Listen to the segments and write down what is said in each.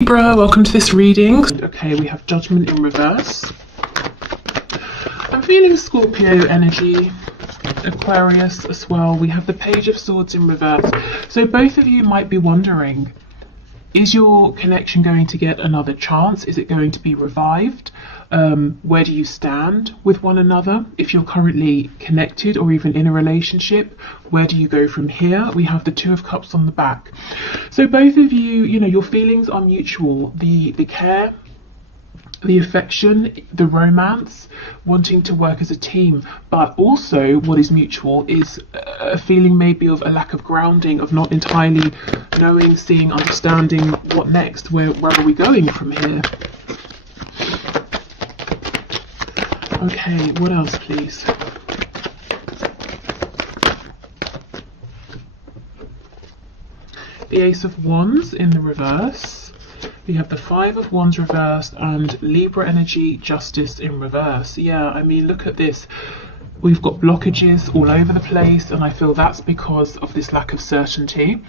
Libra, welcome to this reading. Okay, we have Judgment in reverse. I'm feeling Scorpio energy, Aquarius as well. We have the Page of Swords in reverse. So both of you might be wondering, is your connection going to get another chance? Is it going to be revived? Where do you stand with one another? If you're currently connected or even in a relationship, where do you go from here? We have the Two of Cups on the back. So both of you, your feelings are mutual. The care, the affection, the romance, wanting to work as a team, but also what is mutual is a feeling maybe of a lack of grounding, of not entirely knowing, seeing, understanding what next, where are we going from here? Okay, what else please? The Ace of Wands in the reverse. We have the Five of Wands reversed and Libra energy, Justice in reverse. Yeah, I mean, look at this. We've got blockages all over the place, and I feel that's because of this lack of certainty.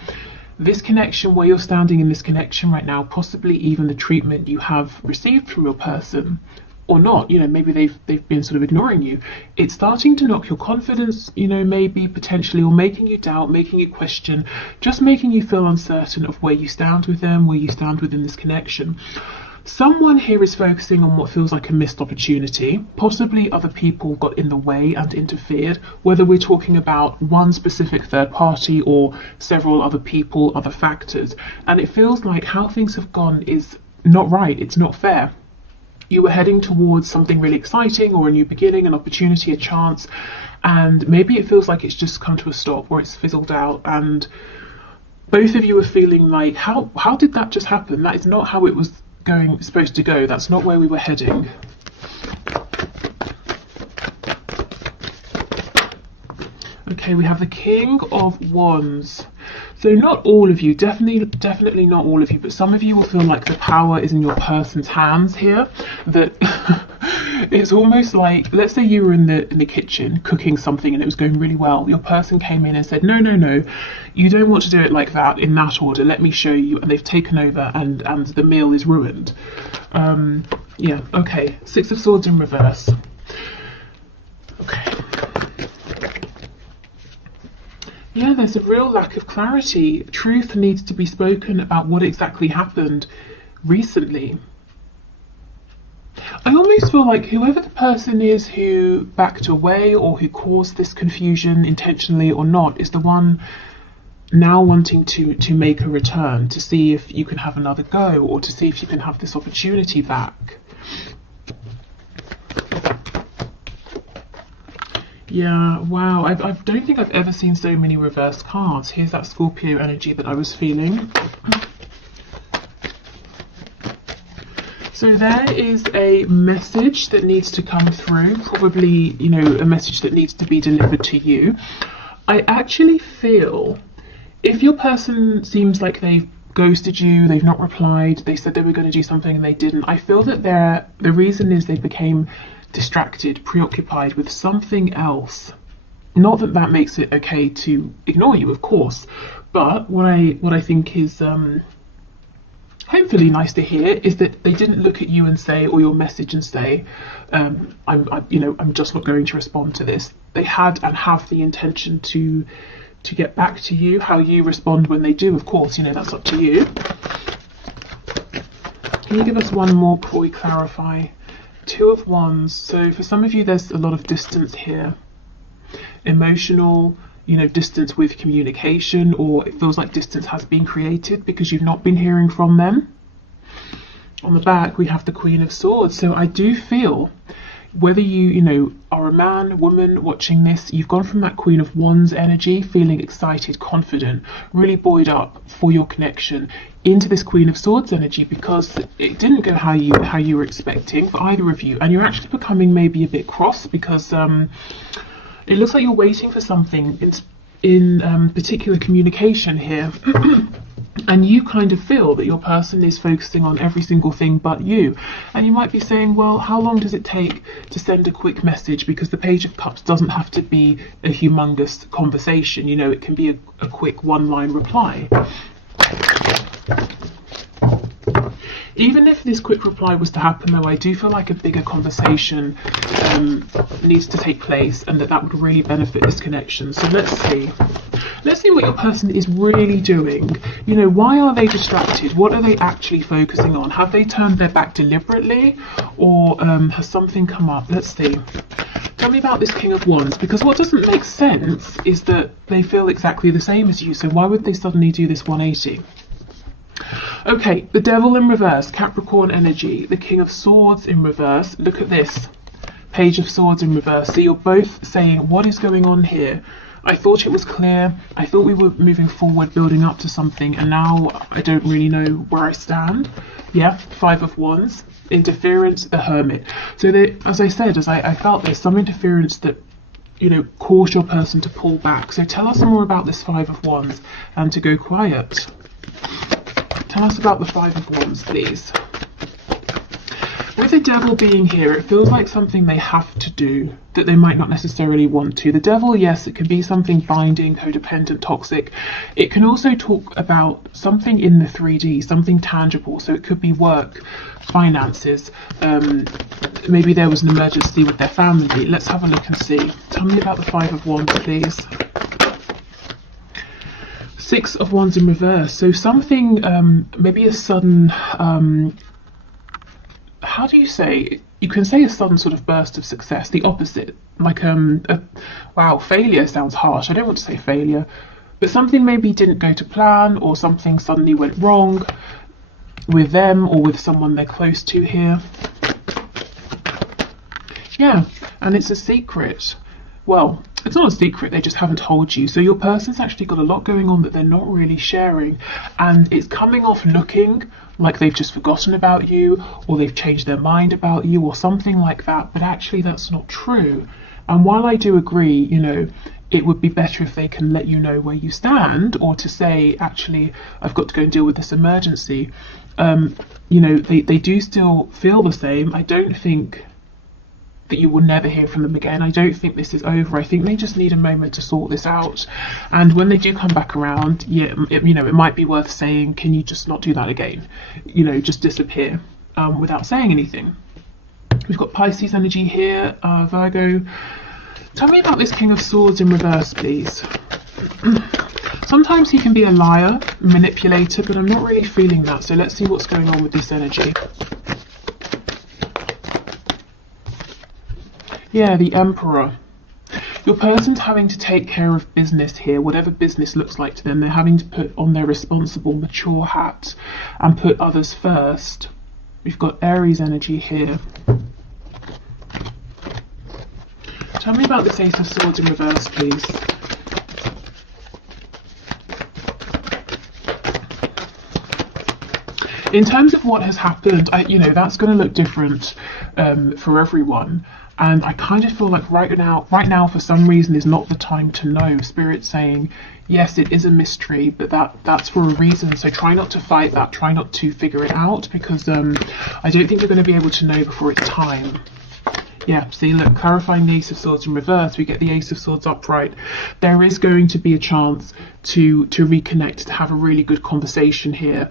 This connection, where you're standing in this connection right now, possibly even the treatment you have received from your person, or not, maybe they've been sort of ignoring you. It's starting to knock your confidence, maybe potentially, or making you doubt, making you question, just making you feel uncertain of where you stand with them, where you stand within this connection. Someone here is focusing on what feels like a missed opportunity. Possibly other people got in the way and interfered, whether we're talking about one specific third party or several other people, other factors. And it feels like how things have gone is not right, it's not fair. You were heading towards something really exciting, or a new beginning, an opportunity, a chance, and maybe it feels like it's just come to a stop, or it's fizzled out, and both of you are feeling like, how did that just happen? That is not how it was supposed to go. That's not where we were heading. Okay, we have the King of Wands. So not all of you, definitely not all of you, but some of you will feel like the power is in your person's hands here. That it's almost like, let's say you were in the kitchen cooking something and it was going really well. Your person came in and said, no, you don't want to do it like that, in that order. Let me show you. And they've taken over and the meal is ruined. Yeah, okay. Six of Swords in reverse. Okay. Yeah, there's a real lack of clarity. Truth needs to be spoken about what exactly happened recently. I almost feel like whoever the person is who backed away or who caused this confusion, intentionally or not, is the one now wanting to make a return, to see if you can have another go, or to see if you can have this opportunity back. Yeah, wow, I don't think I've ever seen so many reversed cards. Here's that Scorpio energy that I was feeling. So there is a message that needs to come through, probably, a message that needs to be delivered to you. I actually feel if your person seems like they've ghosted you, they've not replied, they said they were going to do something and they didn't, I feel that the reason is they became distracted, preoccupied with something else. Not that that makes it okay to ignore you, of course, but what I think is hopefully nice to hear is that they didn't look at you and say, or your message and say, I'm just not going to respond to this. They had and have the intention to get back to you. How you respond when they do, of course, that's up to you. Can you give us one more before we clarify? Two of Wands. So for some of you, there's a lot of distance here. Emotional, distance with communication, or it feels like distance has been created because you've not been hearing from them. On the back, we have the Queen of Swords. So I do feel, whether you, are a man, woman watching this, you've gone from that Queen of Wands energy, feeling excited, confident, really buoyed up for your connection, into this Queen of Swords energy because it didn't go how you were expecting for either of you, and you're actually becoming maybe a bit cross because it looks like you're waiting for something in particular communication here. And you kind of feel that your person is focusing on every single thing but you. And you might be saying, well, how long does it take to send a quick message? Because the Page of Cups doesn't have to be a humongous conversation. It can be a quick one-line reply. Even if this quick reply was to happen, though, I do feel like a bigger conversation needs to take place, and that would really benefit this connection. So let's see. Let's see what your person is really doing. You know, why are they distracted? What are they actually focusing on? Have they turned their back deliberately, or has something come up? Let's see. Tell me about this King of Wands, because what doesn't make sense is that they feel exactly the same as you. So why would they suddenly do this 180? Okay, the Devil in reverse, Capricorn energy, the King of Swords in reverse. Look at this, Page of Swords in reverse. So you're both saying, what is going on here? I thought it was clear. I thought we were moving forward, building up to something, and now I don't really know where I stand. Yeah, Five of Wands, interference, the Hermit. So there, as I said, I felt there's some interference that, you know, caused your person to pull back. So tell us more about this Five of Wands and to go quiet. Tell us about the Five of Wands, please. With the Devil being here, it feels like something they have to do that they might not necessarily want to. The Devil, yes, it can be something binding, codependent, toxic. It can also talk about something in the 3D, something tangible. So it could be work, finances. Maybe there was an emergency with their family. Let's have a look and see. Tell me about the Five of Wands, please. Six of Wands in reverse. So something, maybe a sudden, how do you say? You can say a sudden sort of burst of success. The opposite, like wow, failure sounds harsh. I don't want to say failure, but something maybe didn't go to plan, or something suddenly went wrong with them or with someone they're close to here. Yeah, and it's a secret. Well, it's not a secret, they just haven't told you. So your person's actually got a lot going on that they're not really sharing, and it's coming off looking like they've just forgotten about you, or they've changed their mind about you, or something like that, but actually that's not true. And while I do agree, you know, it would be better if they can let you know where you stand, or to say, actually, I've got to go and deal with this emergency. You know, they do still feel the same. I don't think that you will never hear from them again. I don't think this is over. I think they just need a moment to sort this out. And when they do come back around, yeah, you know, it might be worth saying, can you just not do that again? You know, just disappear without saying anything. We've got Pisces energy here, Virgo. Tell me about this King of Swords in reverse, please. Sometimes he can be a liar, manipulator, but I'm not really feeling that. So let's see what's going on with this energy. Yeah, the Emperor. Your person's having to take care of business here, whatever business looks like to them. They're having to put on their responsible, mature hat and put others first. We've got Aries energy here. Tell me about this Ace of Swords in reverse, please. In terms of what has happened, you know, that's going to look different for everyone. And I kind of feel like right now, for some reason, is not the time to know. Spirit's saying, yes, it is a mystery, but that's for a reason. So try not to fight that. Try not to figure it out, because I don't think you're going to be able to know before it's time. Yeah, see, look, clarifying the Ace of Swords in reverse, we get the Ace of Swords upright. There is going to be a chance to reconnect, to have a really good conversation here.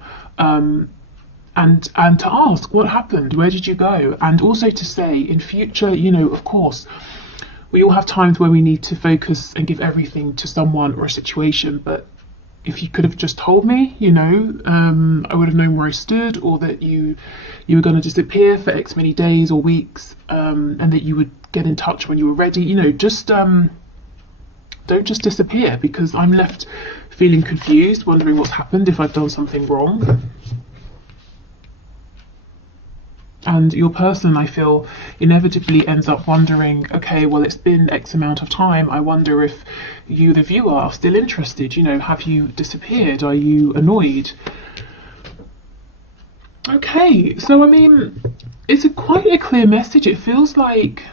And to ask what happened, where did you go? And also to say in future, you know, of course, we all have times where we need to focus and give everything to someone or a situation, but if you could have just told me, you know, I would have known where I stood, or that you were going to disappear for X many days or weeks, and that you would get in touch when you were ready. You know, just don't just disappear, because I'm left feeling confused, wondering what's happened, if I've done something wrong. And your person, I feel, inevitably ends up wondering, okay, well, it's been X amount of time. I wonder if you, the viewer, are still interested. You know, have you disappeared? Are you annoyed? Okay, so I mean, it's quite a clear message. It feels like,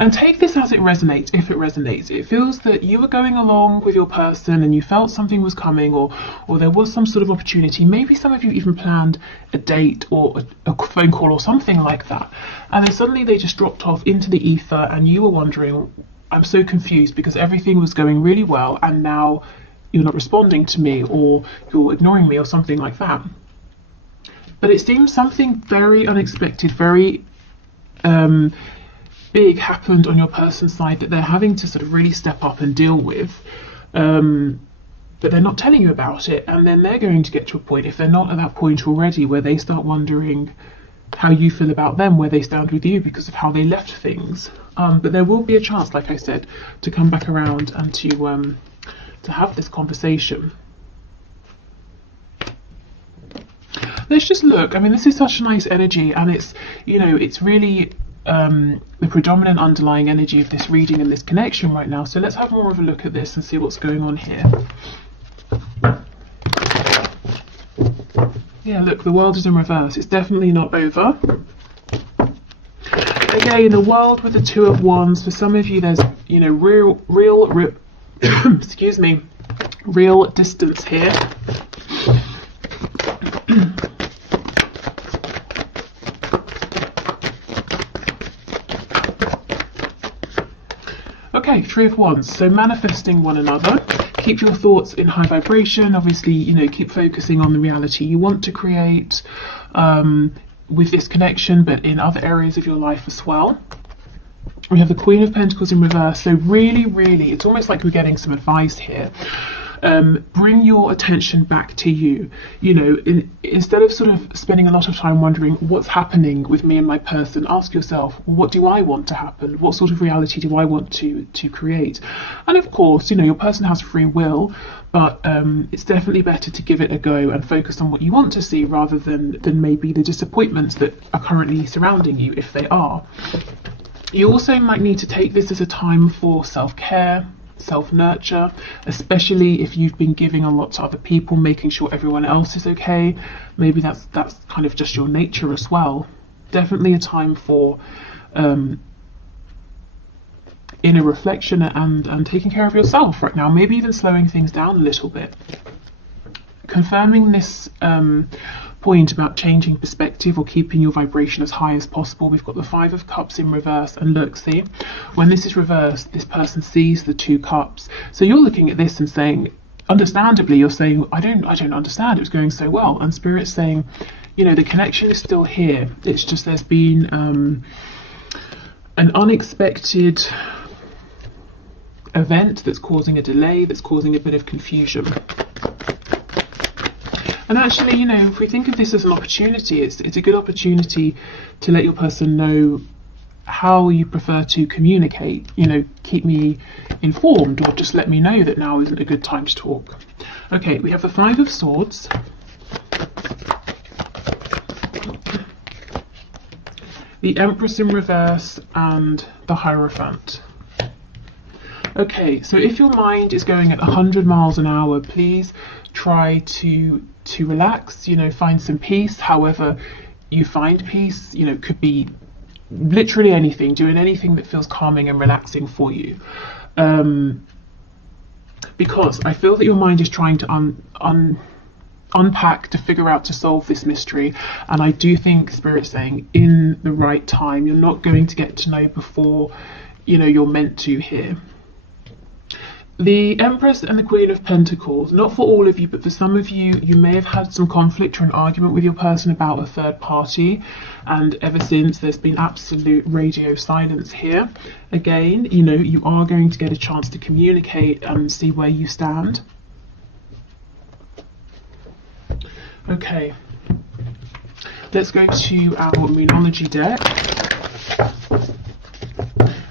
and take this as it resonates, if it resonates. It feels that you were going along with your person and you felt something was coming, or there was some sort of opportunity. Maybe some of you even planned a date or a phone call or something like that. And then suddenly they just dropped off into the ether, and you were wondering, I'm so confused, because everything was going really well and now you're not responding to me, or you're ignoring me, or something like that. But it seems something very unexpected, very big happened on your person's side that they're having to sort of really step up and deal with. But they're not telling you about it, and then they're going to get to a point, if they're not at that point already, where they start wondering how you feel about them, where they stand with you because of how they left things. But there will be a chance, like I said, to come back around and to have this conversation. Let's just look. I mean, this is such a nice energy, and it's, you know, it's really the predominant underlying energy of this reading and this connection right now. So let's have more of a look at this and see what's going on here. Yeah, look, the world is in reverse. It's definitely not over. Again, the world with the Two of Wands. For some of you, there's, you know, real excuse me, real distance here. Okay, Three of Wands. So manifesting one another. Keep your thoughts in high vibration. Obviously, you know, keep focusing on the reality you want to create with this connection, but in other areas of your life as well. We have the Queen of Pentacles in reverse. So really, really, it's almost like we're getting some advice here. Bring your attention back to you. You know, instead of sort of spending a lot of time wondering what's happening with me and my person, ask yourself, what do I want to happen? What sort of reality do I want to create? And of course, you know, your person has free will, but it's definitely better to give it a go and focus on what you want to see rather than maybe the disappointments that are currently surrounding you, if they are. You also might need to take this as a time for self-care, self-nurture, especially if you've been giving a lot to other people, making sure everyone else is okay. Maybe that's kind of just your nature as well. Definitely a time for inner reflection and taking care of yourself right now. Maybe even slowing things down a little bit. Confirming this point about changing perspective or keeping your vibration as high as possible. We've got the Five of Cups in reverse, and look, see, when this is reversed, this person sees the Two Cups. So you're looking at this and saying, understandably, you're saying, I don't understand, it was going so well. And Spirit's saying, you know, the connection is still here. It's just there's been an unexpected event that's causing a delay, that's causing a bit of confusion. And actually, you know, if we think of this as an opportunity, it's a good opportunity to let your person know how you prefer to communicate. You know, keep me informed, or just let me know that now isn't a good time to talk. Okay, we have the Five of Swords. The Empress in reverse and the Hierophant. Okay, so if your mind is going at 100 miles an hour, please try to relax, you know, find some peace. However you find peace, you know, could be literally anything, doing anything that feels calming and relaxing for you. Because I feel that your mind is trying to unpack, to figure out, to solve this mystery. And I do think Spirit's saying in the right time. You're not going to get to know before, you know, you're meant to here. The Empress and the Queen of Pentacles, not for all of you, but for some of you, you may have had some conflict or an argument with your person about a third party, and ever since there's been absolute radio silence here. Again, you know, you are going to get a chance to communicate and see where you stand. Okay, let's go to our Moonology deck.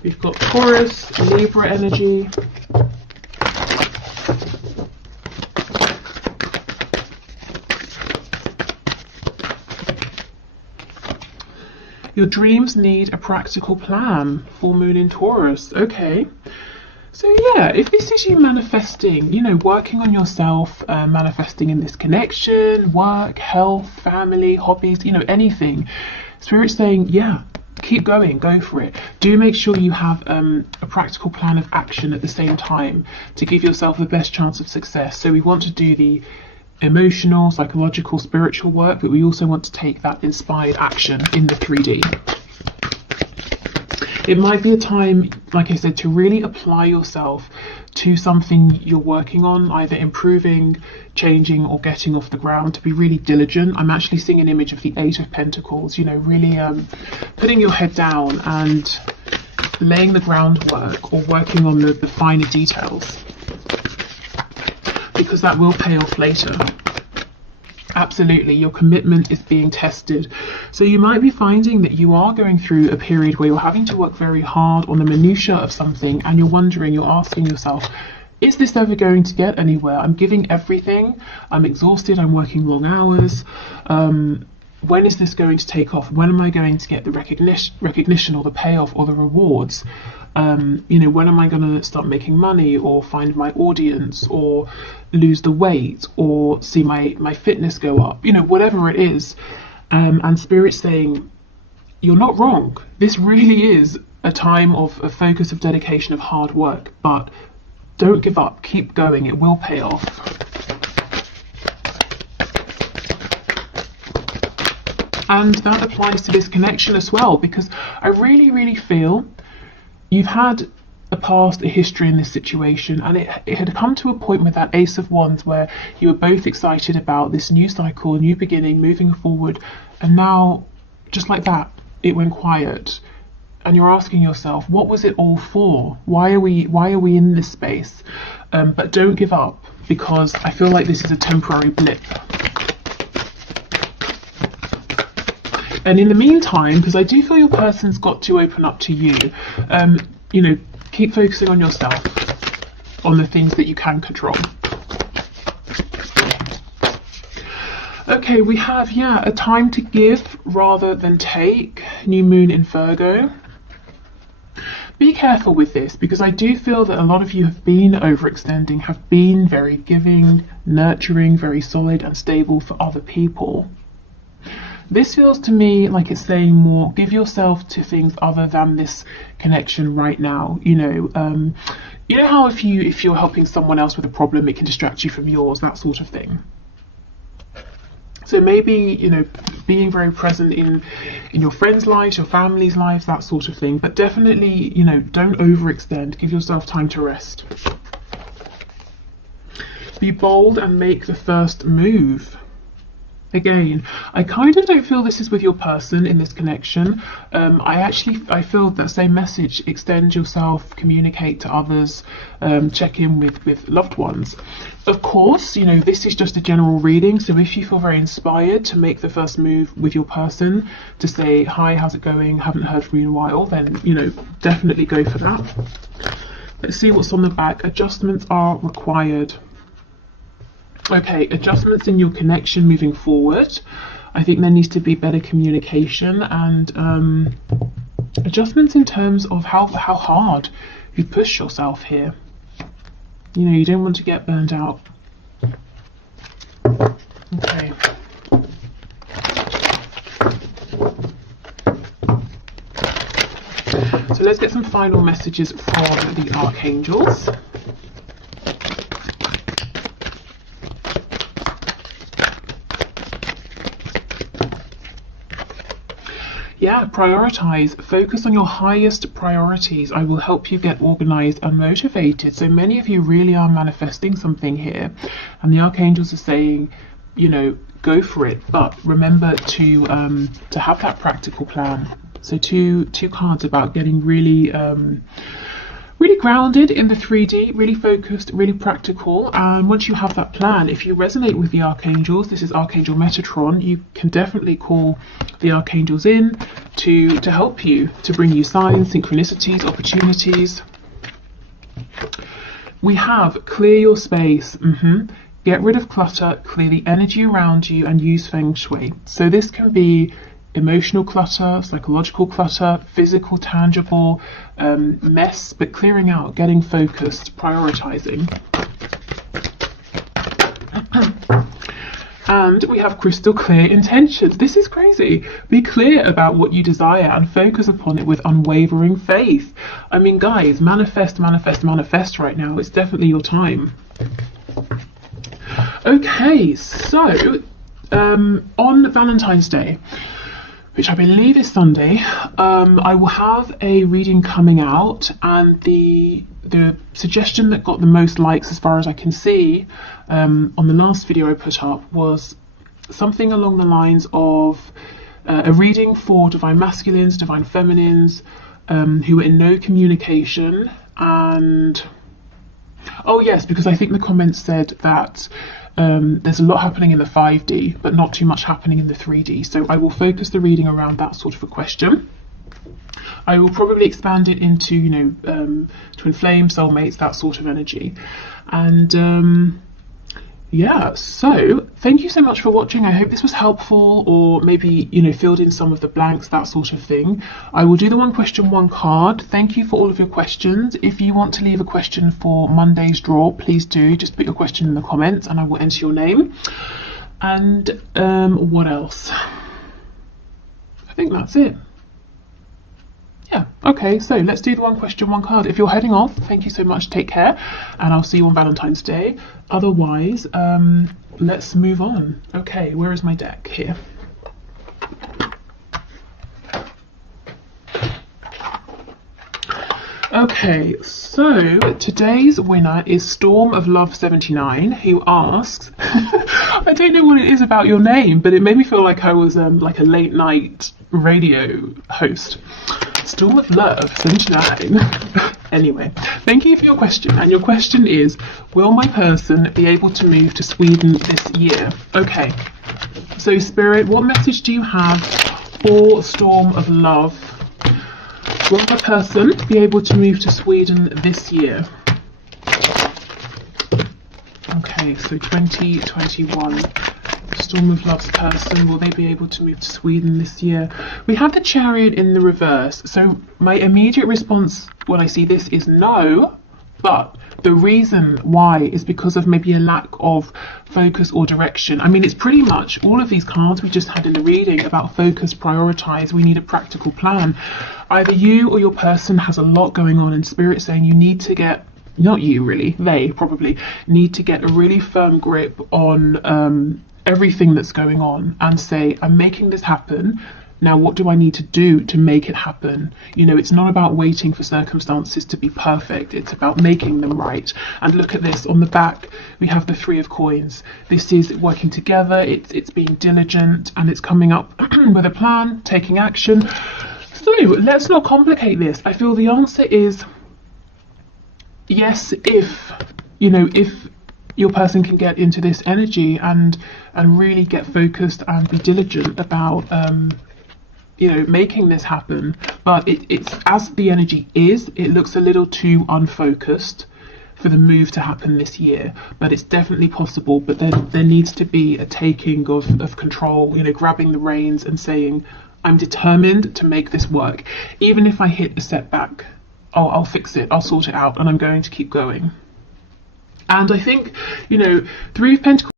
We've got Taurus, Libra energy, your dreams need a practical plan. Full moon in Taurus. Okay. So yeah, if this is you manifesting, you know, working on yourself, manifesting in this connection, work, health, family, hobbies, you know, anything, Spirit's saying, yeah, keep going, go for it. Do make sure you have a practical plan of action at the same time to give yourself the best chance of success. So we want to do the emotional, psychological, spiritual work, but we also want to take that inspired action in the 3D. It might be a time, like I said, to really apply yourself to something you're working on, either improving, changing, or getting off the ground, to be really diligent. I'm actually seeing an image of the Eight of Pentacles, you know, really putting your head down and laying the groundwork, or working on the finer details, because that will pay off later. Absolutely, your commitment is being tested. So you might be finding that you are going through a period where you're having to work very hard on the minutiae of something, and you're wondering, you're asking yourself, is this ever going to get anywhere? I'm giving everything, I'm exhausted, I'm working long hours. When is this going to take off? When am I going to get the recognition or the payoff or the rewards? You know, when am I going to start making money, or find my audience, or lose the weight, or see my fitness go up? You know, whatever it is. And Spirit's saying, you're not wrong. This really is a time of focus, of dedication, of hard work. But don't give up. Keep going. It will pay off. And that applies to this connection as well, because I really, really feel you've had a past, a history in this situation, and it had come to a point with that Ace of Wands where you were both excited about this new cycle, new beginning, moving forward, and now, just like that, it went quiet. And you're asking yourself, what was it all for? Why are we in this space? But don't give up, because I feel like this is a temporary blip. And in the meantime, because I do feel your person's got to open up to you, you know, keep focusing on yourself, on the things that you can control. Okay, we have, a time to give rather than take. New moon in Virgo. Be careful with this, because I do feel that a lot of you have been overextending, have been very giving, nurturing, very solid and stable for other people. This feels to me like it's saying more, give yourself to things other than this connection right now. You know how if you're helping someone else with a problem, it can distract you from yours, that sort of thing. So maybe, you know, being very present in your friends' lives, your family's lives, that sort of thing. But definitely, you know, don't overextend. Give yourself time to rest. Be bold and make the first move. Again, I kind of don't feel this is with your person in this connection. I feel that same message. Extend yourself, communicate to others, check in with loved ones. Of course, you know, this is just a general reading, so if you feel very inspired to make the first move with your person, to say, hi, how's it going? Haven't heard from you in a while, then, you know, definitely go for that. Let's see what's on the back. Adjustments are required. Okay, adjustments in your connection moving forward. I think there needs to be better communication, and adjustments in terms of how hard you push yourself here. You know, you don't want to get burned out. Okay. So let's get some final messages from the archangels. Prioritize. Focus on your highest priorities. I will help you get organized and motivated. So many of you really are manifesting something here, and the archangels are saying, you know, go for it, but remember to have that practical plan. So two cards about getting really really grounded in the 3D, really focused, really practical. And once you have that plan, if you resonate with the archangels, this is Archangel Metatron, you can definitely call the archangels in to help you, to bring you signs, synchronicities, opportunities. We have clear your space. Get rid of clutter, clear the energy around you, and use feng shui. So this can be emotional clutter, psychological clutter, physical, tangible mess, but clearing out, getting focused, prioritizing. And we have crystal clear intentions. This is crazy. Be clear about what you desire and focus upon it with unwavering faith. I mean, guys, manifest, manifest, manifest right now. It's definitely your time. Okay, so on Valentine's Day, which I believe is Sunday, I will have a reading coming out, and the suggestion that got the most likes as far as I can see on the last video I put up was something along the lines of a reading for divine masculines, divine feminines, who are in no communication. And oh yes, because I think the comments said that there's a lot happening in the 5D, but not too much happening in the 3D. So I will focus the reading around that sort of a question. I will probably expand it into, you know, twin flame, soulmates, that sort of energy. And yeah, so thank you so much for watching. I hope this was helpful, or maybe, you know, filled in some of the blanks, that sort of thing. I will do the one question, one card. Thank you for all of your questions. If you want to leave a question for Monday's draw, please do. Just put your question in the comments and I will enter your name. And what else? I think that's it. Yeah, okay, so let's do the one question, one card. If you're heading off, thank you so much, take care, and I'll see you on Valentine's Day. Otherwise, let's move on. Okay, where is my deck? Here. Okay, so today's winner is Storm of Love 79, who asks, I don't know what it is about your name, but it made me feel like I was like a late night radio host. Storm of Love 79. Anyway, thank you for your question, and your question is, will my person be able to move to Sweden this year? Okay, so Spirit, what message do you have for Storm of Love? Will my person be able to move to Sweden this year? Okay, so 2021. Storm of Love's person, will they be able to move to Sweden this year? We have the Chariot in the reverse, so my immediate response when I see this is no, but the reason why is because of maybe a lack of focus or direction. I mean, it's pretty much all of these cards we just had in the reading about focus, prioritize, we need a practical plan. Either you or your person has a lot going on, in Spirit saying you need to get, not you really, they probably need to get a really firm grip on everything that's going on and say, I'm making this happen. Now, what do I need to do to make it happen? You know, it's not about waiting for circumstances to be perfect. It's about making them right. And look at this on the back. We have the 3 of coins. This is working together. It's being diligent, and it's coming up with a plan, taking action. So let's not complicate this. I feel the answer is yes, if, you know, if your person can get into this energy and really get focused and be diligent about you know, making this happen. But it's as the energy is, it looks a little too unfocused for the move to happen this year, but it's definitely possible. But there needs to be a taking of control, you know, grabbing the reins and saying, I'm determined to make this work. Even if I hit a setback, I'll fix it, I'll sort it out, and I'm going to keep going. And I think, you know, 3 of Pentacles